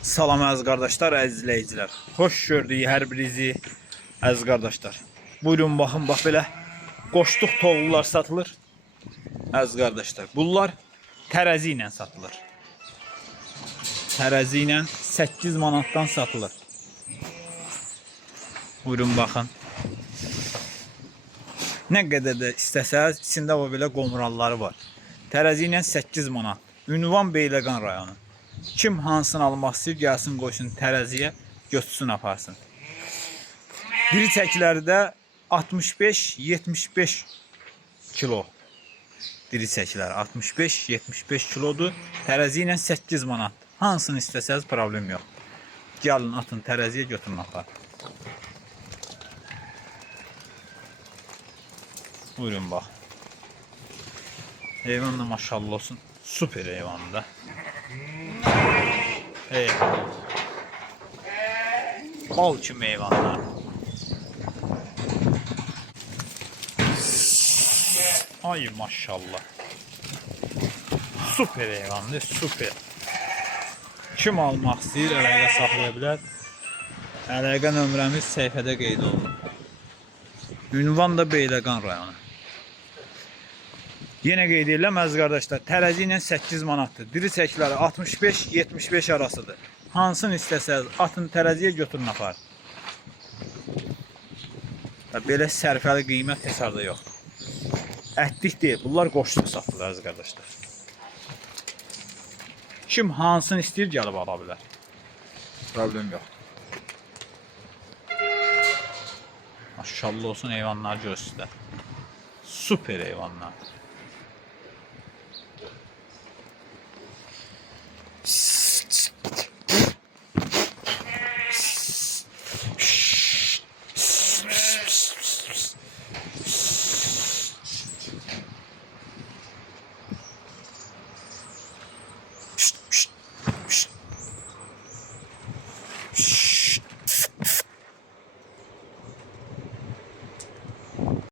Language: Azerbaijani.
Salam əziz qardaşlar, əziz izləyicilər. Xoş gördük hər birinizi əziz qardaşlar. Buyurun baxın, bax belə qoşduq toğullar satılır. Əziz qardaşlar, bunlar tərəzi ilə satılır. Tərəzi ilə 8 manatdan satılır. Buyurun baxın. Nə qədər də istəsəz, içində o belə qomralları var. Tərəzi ilə 8 manat. Ünvan Beyləqan rayonu. Kim hansını almaq istəyir, gəlsin qoysun tərəziyə, götürsün aparsın. Diri çəkiləri də 65-75 kilo. Diri çəkiləri 65-75 kilodur. Tərəzi ilə 8 manat. Hansını istəsəz problem yox. Gəlin atın tərəziyə, götürün apar. Buyurun bax. Heyvan da maşallah olsun. Süper heyvan da. Bal kimi heyvanlar. Ay maşallah. Süper heyvandır, süper. Kim almaq istəyir, əlaqə saxlaya bilər. Əlaqə nömrəmiz səhifədə qeyd olunur. Ünvan da Beyləqan rayonu. Yenə qeyd edirəm əziz qardaşlar, tərəzi ilə 8 manatdır. Diri çəkiləri 65-75 arasıdır. Hansını istəsəz atın tərəziyə, götürün apar. Belə sərfəli qiymət hesabda yoxdur. Ətlik deyil, bunlar qoşluq satılır əziz qardaşlar. Kim hansını istəyir, gəlib ala bilər. Problem yoxdur. Maşallah olsun, heyvanlar görsünlər. Süper heyvanlar. Şşt.